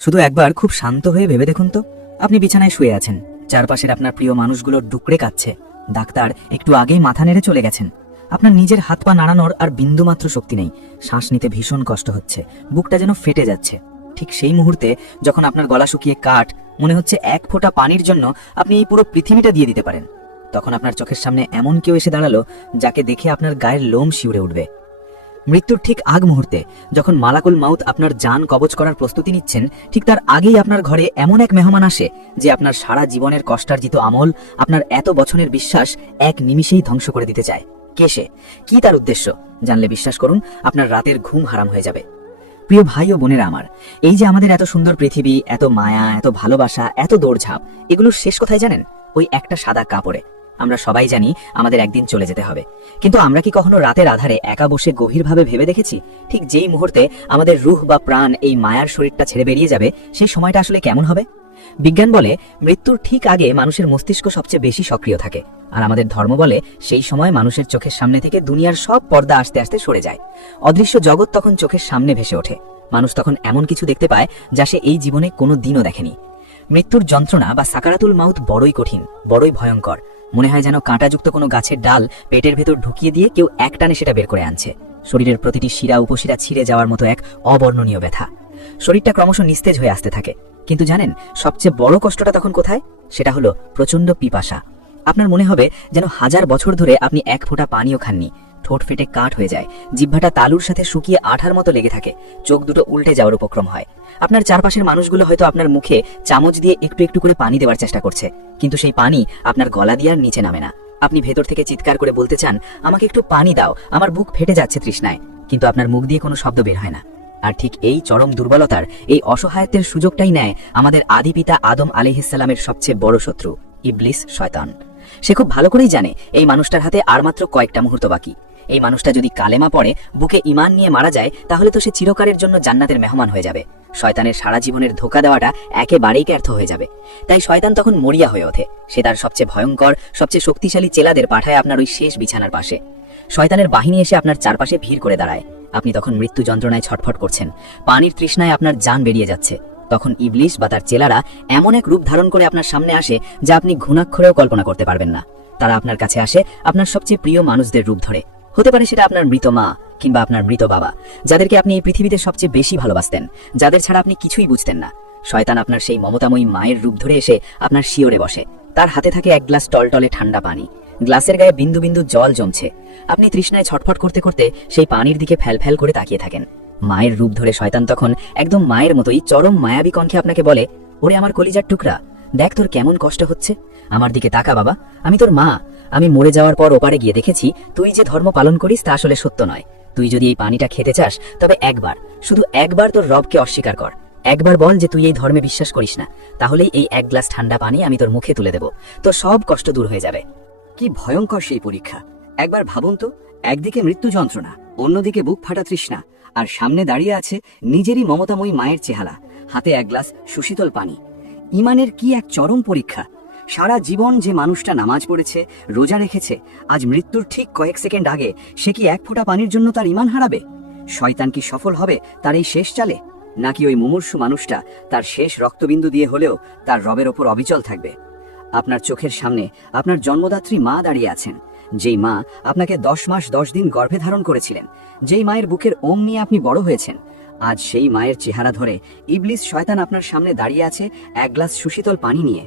শুধু একবার খুব শান্ত হয়ে ভেবে দেখুন তো, আপনি বিছানায় শুয়ে আছেন, চারপাশের আপনার প্রিয় মানুষগুলো ডুকরে কাঁদছে, ডাক্তার একটু আগেই মাথা নেড়ে চলে গেছেন, আপনার নিজের হাত পা নাড়ানোর আর বিন্দুমাত্র শক্তি নেই, শ্বাস নিতে ভীষণ কষ্ট হচ্ছে, বুকটা যেন ফেটে যাচ্ছে। ঠিক সেই মুহূর্তে যখন আপনার গলা শুকিয়ে কাঠ, মনে হচ্ছে এক ফোঁটা পানির জন্য আপনি এই পুরো পৃথিবীটা দিয়ে দিতে পারেন, তখন আপনার চোখের সামনে এমন কেউ এসে দাঁড়ালো যাকে দেখে আপনার গায়ের লোম শিউরে উঠবে। মৃত্যুর ঠিক আগ মুহূর্তে যখন মালাকুল মাউত আপনার জান কবজ করার প্রস্তুতি নিচ্ছেন, ঠিক তার আগেই আপনার ঘরে এমন এক মেহমান আসে যে আপনার সারা জীবনের কষ্টার্জিত আমল, আপনার এত বছরের বিশ্বাস এক নিমিষেই ধ্বংস করে দিতে চায়। কে সে, কি তার উদ্দেশ্য, জানলে বিশ্বাস করুন আপনার রাতের ঘুম হারাম হয়ে যাবে। প্রিয় ভাই ও বোনেরা আমার, এই যে আমাদের এত সুন্দর পৃথিবী, এত মায়া, এত ভালোবাসা, এত দৌড়ঝাঁপ, এগুলোর শেষ কোথায় জানেন? ওই একটা সাদা কাপড়ে। আমরা সবাই জানি আমাদের একদিন চলে যেতে হবে, কিন্তু আমরা কি কখনো রাতের আধারে একা বসে গভীরভাবে ভেবে দেখেছি ঠিক যেই মুহূর্তে আমাদের রুহ বা প্রাণ এই মায়ার শরীরটা ছেড়ে বেরিয়ে যাবে, সেই সময়টা আসলে কেমন হবে? বিজ্ঞান বলে মৃত্যুর ঠিক আগে মানুষের মস্তিষ্ক সবচেয়ে বেশি সক্রিয় থাকে, আর আমাদের ধর্ম বলে সেই সময় মানুষের চোখের সামনে থেকে দুনিয়ার সব পর্দা আস্তে আস্তে সরে যায়, অদৃশ্য জগৎ তখন চোখের সামনে ভেসে ওঠে। মানুষ তখন এমন কিছু দেখতে পায় যা সে এই জীবনে কোনো দিনও দেখেনি। মৃত্যুর যন্ত্রণা বা সাকারাতুল মাউত বড়ই কঠিন, বড়ই ভয়ঙ্কর। মনে হয় যেন কাঁটাযুক্ত কোনো গাছের ডাল পেটের ভেতর ঢুকিয়ে দিয়ে কেউ একটানে সেটা বের করে আনছে। শরীরের প্রতিটি শিরা উপশিরা ছিঁড়ে যাওয়ার মতো এক অবর্ণনীয় ব্যথা। শরীরটা ক্রমশ নিস্তেজ হয়ে আসতে থাকে। কিন্তু জানেন সবচেয়ে বড় কষ্টটা তখন কোথায়? সেটা হলো প্রচন্ড পিপাসা। আপনার মনে হবে যেন 1000 বছর ধরে আপনি এক ফোঁটা পানিও খাননি। ঠোঁট ফেটে কাঠ হয়ে যায়, জিহ্বাটা তালুর সাথে শুকিয়ে আঠার মতো লেগে থাকে, চোখ দুটো উল্টে যাওয়ার উপক্রম হয়। আপনার চারপাশের মানুষগুলো হয়তো আপনার মুখে চামচ দিয়ে একটু একটু করে পানি দেওয়ার চেষ্টা করছে, কিন্তু সেই পানি আপনার গলা দিয়ে আর নিচে নামে না। আপনি ভেতর থেকে চিৎকার করে বলতে চান, আমাকে একটু পানি দাও, আমার বুক ফেটে যাচ্ছে তৃষ্ণায়, কিন্তু আপনার মুখ দিয়ে কোনো শব্দ বের হয় না। আর ঠিক এই চরম দুর্বলতার, এই অসহায়ত্বের সুযোগটাই নেয় আমাদের আদি পিতা আদম আলাইহিসসালামের সবচেয়ে বড় শত্রু ইবলিস, শয়তান। সে খুব ভালো করেই জানে এই মানুষটার হাতে আর মাত্র কয়েকটা মুহূর্ত বাকি। এই মানুষটা যদি কালেমা পড়ে, বুকে ঈমান নিয়ে মারা যায়, তাহলে তো সে চিরকালের জন্য জান্নাতের মেহমান হয়ে যাবে। শয়তানের সারা জীবনের ধোঁকা দেওয়াটা একেবারেই ব্যর্থ হয়ে যাবে। তাই শয়তান তখন মরিয়া হয়ে ওঠে। সে তার সবচেয়ে ভয়ঙ্কর, সবচেয়ে শক্তিশালী চেলাদের পাঠায় আপনার ওই শেষ বিছানার পাশে। শয়তানের বাহিনী এসে আপনার চারপাশে ভিড় করে দাঁড়ায়। আপনি তখন মৃত্যু যন্ত্রণায় ছটফট করছেন, পানির তৃষ্ণায় আপনার জান বেরিয়ে যাচ্ছে। তখন ইবলিস বা তার চেলারা এমন এক রূপ ধারণ করে আপনার সামনে আসে যা আপনি ঘুণাক্ষরেও কল্পনা করতে পারবেন না। তারা আপনার কাছে আসে আপনার সবচেয়ে প্রিয় মানুষদের রূপ ধরে। হতে পারে সেটা আপনার মৃত মা কিংবা আপনার মৃত বাবা, যাদেরকে আপনি এই পৃথিবীতে সবচেয়ে বেশি ভালোবাসতেন, যাদের ছাড়া আপনি কিছুই বুঝতেন না। শয়তান আপনার সেই মমতাময়ী মায়ের রূপ ধরে এসে আপনার শিওরে বসে। তার হাতে থাকে এক গ্লাস টলটলে ঠান্ডা পানি, গ্লাসের গায়ে বিন্দু বিন্দু জল জমছে। আপনি তৃষ্ণায় ছটফট করতে করতে সেই পানির দিকে ফ্যাল করে তাকিয়ে থাকেন। মায়ের রূপ ধরে শয়তান তখন একদম মায়ের মতোই চরম মায়াবী কণ্ঠে আপনাকে বলে, ওরে আমার কলিজার টুকরা, দেখ তোর কেমন কষ্ট হচ্ছে, আমার দিকে তাকা বাবা, আমি তোর মা। আমি মরে যাওয়ার পর ওপারে গিয়ে দেখেছি তুই যে ধর্ম পালন করিস তা আসলে সত্য নয়। তুই যদি এই পানিটা খেতে চাস, তবে একবার, শুধু একবার তোর রবকে অস্বীকার কর। একবার বল যে তুই এই ধর্মে বিশ্বাস করিস না, তাহলেই এই এক গ্লাস ঠান্ডা পানি আমি তোর মুখে তুলে দেব, তোর সব কষ্ট দূর হয়ে যাবে। কি ভয়ঙ্কর সেই পরীক্ষা! একবার ভাবুন তো, একদিকে মৃত্যু যন্ত্রণা, অন্যদিকে বুক ফাটা তৃষ্ণা, আর সামনে দাঁড়িয়ে আছে নিজেরই মমতাময়ী মায়ের চেহারা, হাতে এক গ্লাস সুশীতল পানি। ইমানের কি এক চরম পরীক্ষা! সারা জীবন যে মানুষটা নামাজ পড়েছে, রোজা রেখেছে, আজ মৃত্যুর ঠিক কয়েক সেকেন্ড আগে সে কি এক ফোঁটা পানির জন্য তার ইমান হারাবে? শয়তান কি সফল হবে তার এই শেষ চালে, নাকি ওই মুমূর্ষু মানুষটা তার শেষ রক্তবিন্দু দিয়ে হলেও তার রবের ওপর অবিচল থাকবে? আপনার চোখের সামনে আপনার জন্মদাত্রী মা দাঁড়িয়ে আছেন, যেই মা আপনাকে 10 মাস 10 দিন গর্ভে ধারণ করেছিলেন, যেই মায়ের বুকের ওম নিয়ে আপনি বড় হয়েছেন। আজ সেই মায়ের চেহারা ধরে ইবলিস শয়তান আপনার সামনে দাঁড়িয়ে আছে এক গ্লাস সুশীতল পানি নিয়ে।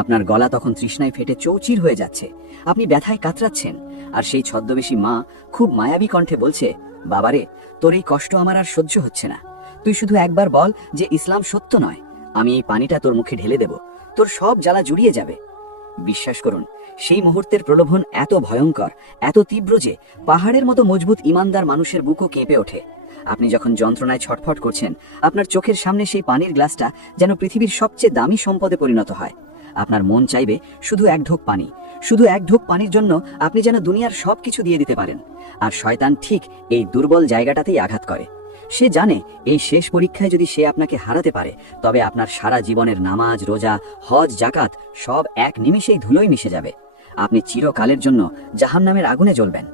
আপনার গলা তখন তৃষ্ণায় ফেটে চৌচির হয়ে যাচ্ছে, আপনি ব্যথায় কাতরাচ্ছেন, আর সেই ছদ্মবেশী মা খুব মায়াবী কণ্ঠে বলছে, বাবারে, তোর এই কষ্ট আমার আর সহ্য হচ্ছে না, তুই শুধু একবার বল যে ইসলাম সত্য নয়, আমি এই পানিটা তোর মুখে ঢেলে দেব, তোর সব জ্বালা জুড়িয়ে যাবে। বিশ্বাস করুন, সেই মুহূর্তের প্রলোভন এত ভয়ঙ্কর, এত তীব্র যে পাহাড়ের মতো মজবুত ইমানদার মানুষের বুকও কেঁপে ওঠে। আপনি যখন যন্ত্রণায় ছটফট করছেন, আপনার চোখের সামনে সেই পানির গ্লাসটা যেন পৃথিবীর সবচেয়ে দামি সম্পদে পরিণত হয়। আপনার মন চাইবে শুধু এক ঢোক পানি, শুধু এক ঢোক পানির জন্য আপনি যেন দুনিয়ার সবকিছু দিয়ে দিতে পারেন। আর শয়তান ঠিক এই দুর্বল জায়গাটাতেই আঘাত করে। সে জানে এই শেষ পরীক্ষায় যদি সে আপনাকে হারাতে পারে, তবে আপনার সারা জীবনের নামাজ, রোজা, হজ, জাকাত সব এক নিমিষেই ধুলোয় মিশে যাবে। আপনি চিরকালের জন্য জাহান্নামের আগুনে জ্বলবেন।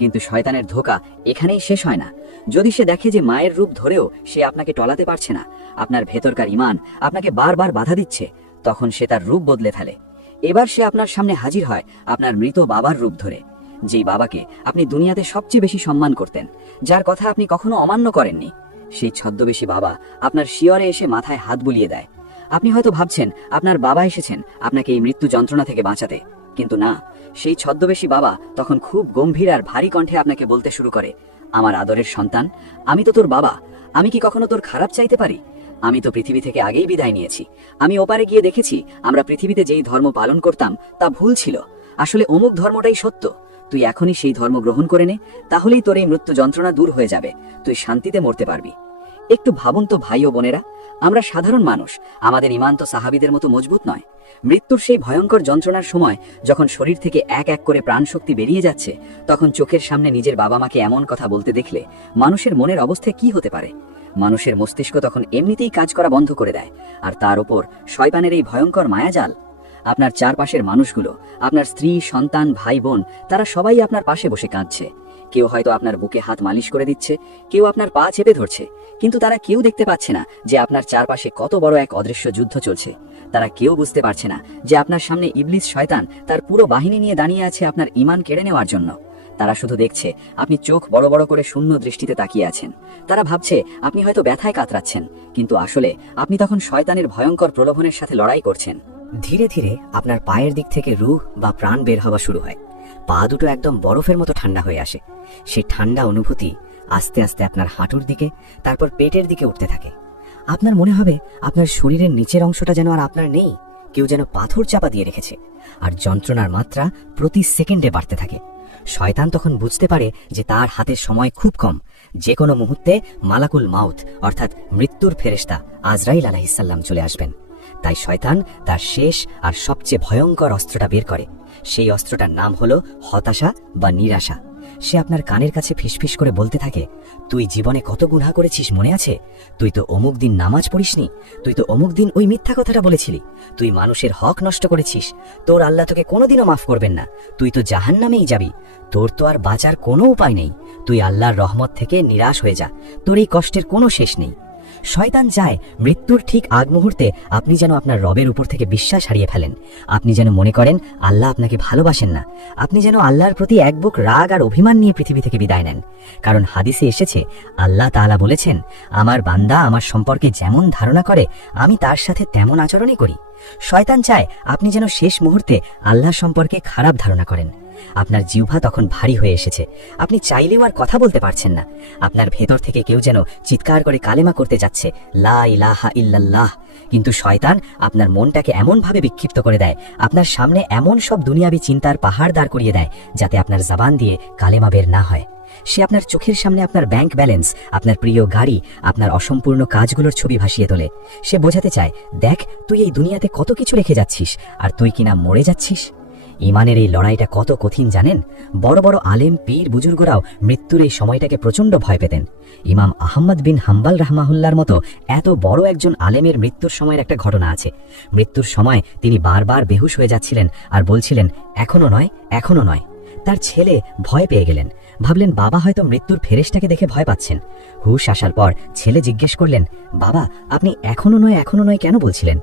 কিন্তু শয়তানের ধোঁকা এখানেই শেষ হয় না। যদি সে দেখে যে মায়ের রূপ ধরেও সে আপনাকে টলাতে পারছে না, আপনার ভেতরকার ঈমান আপনাকে বারবার বাধা দিচ্ছে, তখন সে তার রূপ বদলে ফেলে। এবার সে আপনার সামনে হাজির হয় আপনার মৃত বাবার রূপ ধরে, যেই বাবাকে আপনি দুনিয়াতে সবচেয়ে বেশি সম্মান করতেন, যার কথা আপনি কখনো অমান্য করেননি। সেই ছদ্মবেশী বাবা আপনার শিয়রে এসে মাথায় হাত বুলিয়ে দেয়। আপনি হয়তো ভাবছেন আপনার বাবা এসেছেন আপনাকে এই মৃত্যু যন্ত্রণা থেকে বাঁচাতে, কিন্তু না, সেই ছদ্মবেশী বাবা তখন খুব গম্ভীর আর ভারী কণ্ঠে আপনাকে বলতে শুরু করে, আমার আদরের সন্তান, আমি তো তোর বাবা, আমি কি কখনো তোর খারাপ চাইতে পারি? আমি তো পৃথিবী থেকে আগেই বিদায় নিয়েছি। আমি ওপারে গিয়ে দেখেছি আমরা পৃথিবীতে যেই ধর্ম পালন করতাম তা ভুল ছিল। আসলে অমুক ধর্মটাই সত্য। তুই এখনই সেই ধর্ম গ্রহণ করে নে, তাহলেই তোর এই মৃত্যু যন্ত্রণা দূর হয়ে যাবে, তুই শান্তিতে মরতে পারবি। একটু ভাবুন তো ভাই ও বোনেরা, আমরা সাধারণ মানুষ, আমাদের ঈমান তো সাহাবীদের মতো মজবুত নয়। মৃত্যুর সেই ভয়ঙ্কর যন্ত্রণার সময় যখন শরীর থেকে এক এক করে প্রাণশক্তি বেরিয়ে যাচ্ছে, তখন চোখের সামনে নিজের বাবা মাকে এমন কথা বলতে দেখলে মানুষের মনের অবস্থা কি হতে পারে? মানুষের মস্তিষ্ক তখন এমনিতেই কাজ করা বন্ধ করে দেয়। আর তার উপর শয়তানের এই ভয়ঙ্কর মায়াজাল। আপনার চারপাশের মানুষগুলো, আপনার স্ত্রী, সন্তান, ভাই বোন, তারা সবাই আপনার পাশে বসে কাঁদছে। কেউ হয়তো আপনার বুকে হাত মালিশ করে দিচ্ছে, কেউ আপনার পা চেপে ধরছে, কিন্তু তারা কেউ দেখতে পাচ্ছে না যে আপনার চারপাশে কত বড় এক অদৃশ্য যুদ্ধ চলছে। তারা কেউ বুঝতে পারছে না যে আপনার সামনে ইবলিস শয়তান তার পুরো বাহিনী নিয়ে দাঁড়িয়ে আছে আপনার ঈমান কেড়ে নেওয়ার জন্য। তারা শুধু দেখছে আপনি চোখ বড় বড় করে শূন্য দৃষ্টিতে তাকিয়ে আছেন। তারা ভাবছে আপনি হয়তো ব্যথায় কাতরাচ্ছেন, কিন্তু আসলে আপনি তখন শয়তানের ভয়ঙ্কর প্রলোভনের সাথে লড়াই করছেন। ধীরে ধীরে আপনার পায়ের দিক থেকে রূহ বা প্রাণ বের হওয়া শুরু হয়। পা দুটো একদম বরফের মতো ঠান্ডা হয়ে আসে। সেই ঠান্ডা অনুভূতি আস্তে আস্তে আপনার হাঁটুর দিকে, তারপর পেটের দিকে উঠতে থাকে। আপনার মনে হবে আপনার শরীরের নিচের অংশটা যেন আর আপনার নেই, কেউ যেন পাথর চাপা দিয়ে রেখেছে। আর যন্ত্রণার মাত্রা প্রতি সেকেন্ডে বাড়তে থাকে। শয়তান তখন বুঝতে পারে যে তার হাতের সময় খুব কম। যে কোনো মুহূর্তে মালাকুল মাউত অর্থাৎ মৃত্যুর ফেরেশতা আজরাইল আলাইহিসসালাম চলে আসবেন। তাই শয়তান তার শেষ আর সবচেয়ে ভয়ঙ্কর অস্ত্রটা বের করে। সেই অস্ত্রটার নাম হলো হতাশা বা নিরাশা। সে আপনার কানের কাছে ফিসফিস করে বলতে থাকে, তুই জীবনে কত গুনাহ করেছিস মনে আছে? তুই তো অমুক দিন নামাজ পড়িসনি, তুই তো অমুক দিন ওই মিথ্যা কথাটা বলেছিলি, তুই মানুষের হক নষ্ট করেছিস, তোর আল্লাহ তোকে কোনোদিনও মাফ করবেন না, তুই তো জাহান্নামেই যাবি, তোর তো আর বাঁচার কোনো উপায় নেই, তুই আল্লাহর রহমত থেকে নিরাশ হয়ে যা, তোর এই কষ্টের কোনো শেষ নেই। শয়তান চায় মৃত্যুর ঠিক আগ মুহূর্তে আপনি যেন আপনার রবের উপর থেকে বিশ্বাস হারিয়ে ফেলেন। আপনি যেন মনে করেন আল্লাহ আপনাকে ভালোবাসেন না। আপনি যেন আল্লাহর প্রতি এক বুক রাগ আর অভিমান নিয়ে পৃথিবী থেকে বিদায় নেন। কারণ হাদিসে এসেছে, আল্লাহ তাআলা বলেছেন, আমার বান্দা আমার সম্পর্কে যেমন ধারণা করে আমি তার সাথে তেমন আচরণই করি। শয়তান চায় আপনি যেন শেষ মুহূর্তে আল্লাহ সম্পর্কে খারাপ ধারণা করেন। আপনার জিহ্বা তখন ভারী হয়ে এসেছে, আপনি চাইলেও আর কথা বলতে পারছেন না। আপনার ভেতর থেকে কেউ যেন চিৎকার করে কালেমা করতে যাচ্ছে, লা ইলাহা ইল্লাল্লাহ। কিন্তু শয়তান আপনার মনটাকে এমনভাবে বিক্ষিপ্ত করে দেয়, আপনার সামনে এমন সব দুনিয়াবি চিন্তার পাহাড় দাঁড় করিয়ে দেয় যাতে আপনার জবান দিয়ে কালেমা বের না হয়। সে আপনার চোখের সামনে আপনার ব্যাংক ব্যালেন্স, আপনার প্রিয় গাড়ি, আপনার অসম্পূর্ণ কাজগুলোর ছবি ভাসিয়ে তোলে। সে বোঝাতে চায়, দেখ তুই এই দুনিয়াতে কত কিছু রেখে যাচ্ছিস, আর তুই কিনা মরে যাচ্ছিস। ইমানের এই লড়াইটা কত কঠিন জানেন? বড় বড় আলেম, পীর, বুজুর্গরাও মৃত্যুর এই সময়টাকে প্রচণ্ড ভয় পেতেন। ইমাম আহমদ বিন হাম্বাল রাহমাহুল্লার মতো এত বড় একজন আলেমের মৃত্যুর সময়ের একটা ঘটনা আছে। মৃত্যুর সময় তিনি বারবার বেহুশ হয়ে যাচ্ছিলেন আর বলছিলেন, এখনো নয়, এখনো নয়। তার ছেলে ভয় পেয়ে গেলেন, ভাবলেন বাবা হয়তো মৃত্যুর ফেরেশতাকে দেখে ভয় পাচ্ছেন। হুশ আসার পর ছেলে জিজ্ঞেস করলেন, বাবা আপনি এখনো নয়, এখনো নয় কেন বলছিলেন?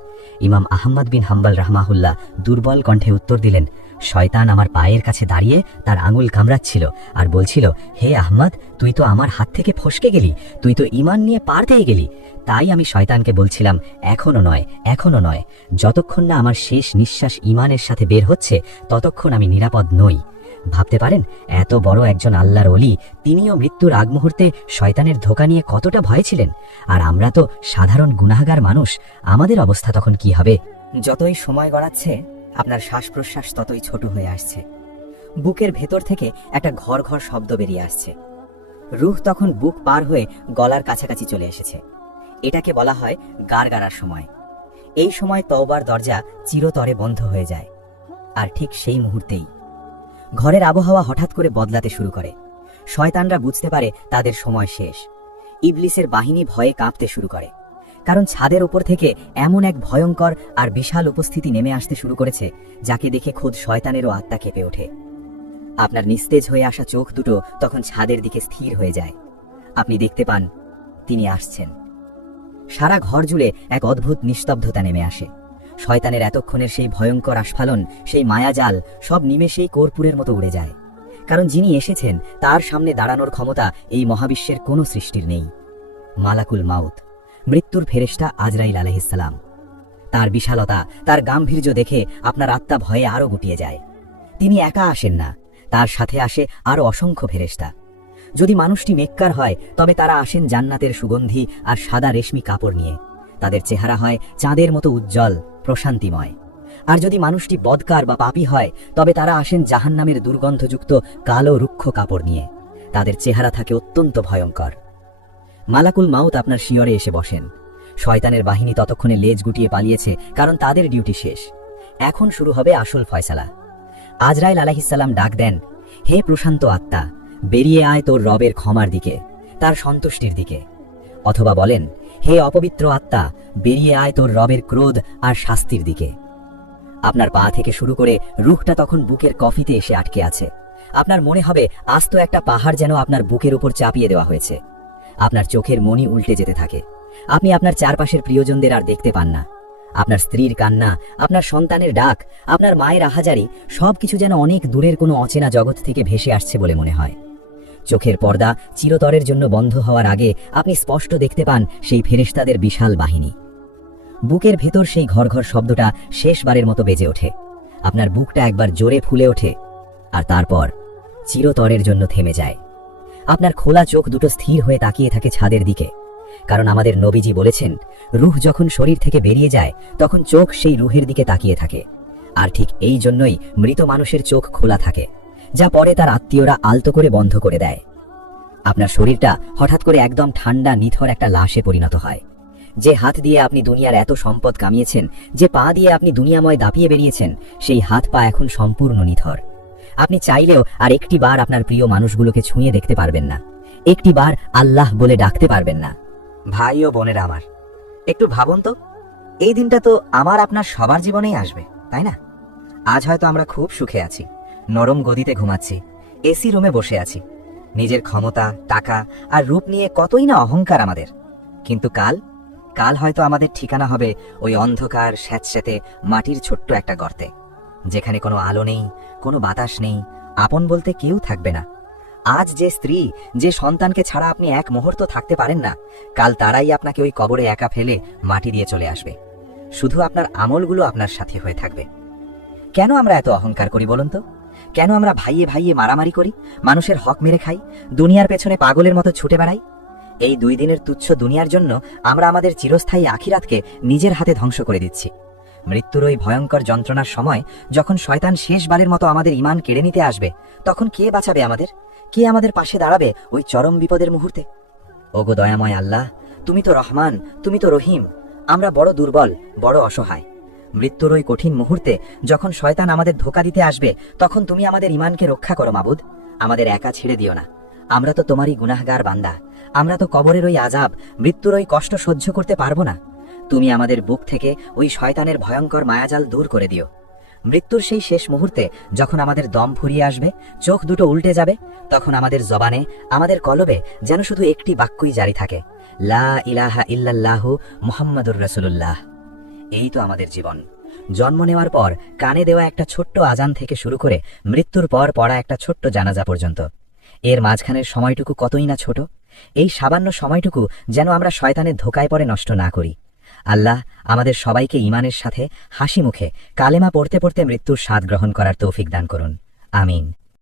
ইমাম আহমদ বিন হাম্বাল রাহমাহুল্লাহ দুর্বল কণ্ঠে উত্তর দিলেন, শয়তান আমার পায়ের কাছে দাঁড়িয়ে তার আঙুল কামড়াচ্ছিল আর বলছিল, হে আহমদ, তুই তো আমার হাত থেকে ফসকে গেলি, তুই তো ঈমান নিয়ে পার পেয়ে গেলি। তাই আমি শয়তানকে বলছিলাম, এখনো নয়, এখনো নয়। যতক্ষণ না আমার শেষ নিঃশ্বাস ঈমানের সাথে বের হচ্ছে ততক্ষণ আমি নিরাপদ নই। ভাবতে পারেন এত বড় একজন আল্লাহর ওলি, তিনিও মৃত্যুর আগ মুহূর্তে শয়তানের ধোঁকা নিয়ে কতটা ভয় ছিলেন। আর আমরা তো সাধারণ গুনাহগার মানুষ, আমাদের অবস্থা তখন কি হবে? যতই সময় গড়াচ্ছে আপনার শ্বাস প্রশ্বাস ততই ছোট হয়ে আসছে। বুকের ভেতর থেকে একটা ঘর ঘর শব্দ বেরিয়ে আসছে। রূহ তখন বুক পার হয়ে গলার কাছাকাছি চলে এসেছে। এটাকে বলা হয় গারগারার সময়। এই সময় তওবার দরজা চিরতরে বন্ধ হয়ে যায়। আর ঠিক সেই মুহূর্তেই ঘরের আবহাওয়া হঠাৎ করে বদলাতে শুরু করে। শয়তানরা বুঝতে পারে তাদের সময় শেষ। ইবলিসের বাহিনী ভয়ে কাঁপতে শুরু করে, কারণ ছাদের ওপর থেকে এমন এক ভয়ঙ্কর আর বিশাল উপস্থিতি নেমে আসতে শুরু করেছে যাকে দেখে খোদ শয়তানেরও আত্মা কেঁপে ওঠে। আপনার নিস্তেজ হয়ে আসা চোখ দুটো তখন ছাদের দিকে স্থির হয়ে যায়। আপনি দেখতে পান তিনি আসছেন। সারা ঘর জুড়ে এক অদ্ভুত নিস্তব্ধতা নেমে আসে। শয়তানের এতক্ষণের সেই ভয়ঙ্কর আস্ফালন, সেই মায়াজাল সব নিমেষেই কর্পূরের মতো উড়ে যায়। কারণ যিনি এসেছেন তার সামনে দাঁড়ানোর ক্ষমতা এই মহাবিশ্বের কোনো সৃষ্টির নেই। মালাকুল মাউত, মৃত্যুর ফেরেশতা আজরাইল আলাইহিসসালাম। তার বিশালতা, তার গাম্ভীর্য দেখে আপনার আত্মা ভয়ে আরো গুটিয়ে যায়। তিনি একা আসেন না, তার সাথে আসে আরো অসংখ্য ফেরেশতা। যদি মানুষটি নেককার হয় তবে তারা আসেন জান্নাতের সুগন্ধি আর সাদা রেশমি কাপড় নিয়ে। তাদের চেহারা হয় চাঁদের মতো উজ্জ্বল, প্রশান্তিময়। আর যদি মানুষটি বদকার বা পাপী হয় তবে তারা আসেন জাহান্নামের দুর্গন্ধযুক্ত কালো রুক্ষ কাপড় নিয়ে। তাদের চেহারা থাকে অত্যন্ত ভয়ঙ্কর। মালাকুল মাউত আপনার শিয়রে এসে বসেন। শয়তানের বাহিনী ততক্ষণে লেজ গুটিয়ে পালিয়েছে, কারণ তাদের ডিউটি শেষ। এখন শুরু হবে আসল ফয়সালা। আজরাইল আলাইহিসসালাম ডাক দেন, হে প্রশান্ত আত্মা, বেরিয়ে আয় তোর রবের ক্ষমার দিকে, তার সন্তুষ্টির দিকে। অথবা বলেন, হে অপবিত্র আত্মা, বেরিয়ে আয় তোর রবের ক্রোধ আর শাস্তির দিকে। আপনার পা থেকে শুরু করে রুহটা তখন বুকের কফিতে এসে আটকে আছে। আপনার মনে হবে আস্ত একটা পাহাড় যেন আপনার বুকের উপর চাপিয়ে দেওয়া হয়েছে। আপনার চোখের মনি উল্টে যেতে থাকে। আপনি আপনার চারপাশের প্রিয়জনদের আর দেখতে পান না। আপনার স্ত্রীর কান্না, আপনার সন্তানের ডাক, আপনার মায়ের আহাজারি সবকিছু যেন অনেক দূরের কোনো অচেনা জগৎ থেকে ভেসে আসছে বলে মনে হয়। চোখের পর্দা চিরতরের জন্য বন্ধ হওয়ার আগে আপনি স্পষ্ট দেখতে পান সেই ফেরেশতাদের বিশাল বাহিনী। বুকের ভেতর সেই ঘর ঘর শব্দটা শেষবারের মতো বেজে ওঠে। আপনার বুকটা একবার জোরে ফুলে ওঠে, আর তারপর চিরতরের জন্য থেমে যায়। আপনার খোলা চোখ দুটো স্থির হয়ে তাকিয়ে থাকে ছাদের দিকে। কারণ আমাদের নবীজি বলেছেন, রূহ যখন শরীর থেকে বেরিয়ে যায় তখন চোখ সেই রূহের দিকে তাকিয়ে থাকে। আর ঠিক এই জন্যই মৃত মানুষের চোখ খোলা থাকে, যা পরে তার আত্মীয়রা আলতো করে বন্ধ করে দেয়। আপনার শরীরটা হঠাৎ করে একদম ঠান্ডা নিথর একটা লাশে পরিণত হয়। যে হাত দিয়ে আপনি দুনিয়ার এত সম্পদ কামিয়েছেন, যে পা দিয়ে আপনি দুনিয়াময় দাপিয়ে বেরিয়েছেন, সেই হাত পা এখন সম্পূর্ণ নিথর। আপনি চাইলেও আর একটি বার আপনার প্রিয় মানুষগুলোকে ছুঁয়ে দেখতে পারবেন না, একটি বার আল্লাহ বলে ডাকতে পারবেন না। ভাই ও বোনেরা আমার, একটু ভাবুন তো, এই দিনটা তো আমার আপনার সবার জীবনেই আসবে, তাই না? আজ হয়তো আমরা খুব সুখে আছি, নরম গদিতে ঘুমাচ্ছি, এসি রুমে বসে আছি, নিজের ক্ষমতা, টাকা আর রূপ নিয়ে কতই না অহংকার আমাদের। কিন্তু কাল হয়তো আমাদের ঠিকানা হবে ওই অন্ধকার স্যাঁতস্যাঁতে মাটির ছোট্ট একটা গর্তে, যেখানে কোনো আলো নেই, কোনো বাতাস নেই, আপন বলতে কেউ থাকবে না। আজ যে স্ত্রী, যে সন্তানকে ছাড়া আপনি এক মুহূর্ত থাকতে পারেন না, কাল তারাই আপনাকে ওই কবরে একা ফেলে মাটি দিয়ে চলে আসবে। শুধু আপনার আমলগুলো আপনার সাথে হয়ে থাকবে। কেন আমরা এত অহংকার করি বলুন তো? কেন আমরা ভাইয়ে ভাইয়ে মারামারি করি, মানুষের হক মেরে খাই, দুনিয়ার পেছনে পাগলের মতো ছুটে বেড়াই? এই 2 দিনের তুচ্ছ দুনিয়ার জন্য আমরা আমাদের চিরস্থায়ী আখিরাতকে নিজের হাতে ধ্বংস করে দিচ্ছি। মৃত্যুর ওই ভয়ঙ্কর যন্ত্রণার সময় যখন শয়তান শেষবারের মতো আমাদের ঈমান কেড়ে নিতে আসবে, তখন কে বাঁচাবে আমাদের? কে আমাদের পাশে দাঁড়াবে ওই চরম বিপদের মুহূর্তে? ওগো দয়াময় আল্লাহ, তুমি তো রহমান, তুমি তো রহিম। আমরা বড় দুর্বল, বড় অসহায়। মৃত্যুর ওই কঠিন মুহূর্তে যখন শয়তান আমাদের ধোঁকা দিতে আসবে, তখন তুমি আমাদের ঈমানকে রক্ষা করো মাবুদ। আমাদের একা ছেড়ে দিও না। আমরা তো তোমারই গুনাহগার বান্দা। আমরা তো কবরের ওই আযাব, মৃত্যুর ওই কষ্ট সহ্য করতে পারবো না। তুমি আমাদের বুক থেকে ওই শয়তানের ভয়ঙ্কর মায়াজাল দূর করে দিও। মৃত্যুর সেই শেষ মুহূর্তে যখন আমাদের দম ফুরিয়ে আসবে, চোখ দুটো উল্টে যাবে, তখন আমাদের জবানে, আমাদের কলবে যেন শুধু একটি বাক্যই জারি থাকে, লা ইলাহা ইল্লাল্লাহু মুহাম্মাদুর রাসূলুল্লাহ। এই তো আমাদের জীবন। জন্ম নেওয়ার পর কানে দেওয়া একটা ছোট্ট আজান থেকে শুরু করে মৃত্যুর পর পড়া একটা ছোট্ট জানাজা পর্যন্ত, এর মাঝখানের সময়টুকু কতই না ছোট। এই সামান্য সময়টুকু যেন আমরা শয়তানের ধোঁকায় পড়ে নষ্ট না করি। আল্লাহ আমাদের সবাইকে ঈমানের সাথে হাসি মুখে কালেমা পড়তে পড়তে মৃত্যুর স্বাদ গ্রহণ করার তৌফিক দান করুন। আমিন।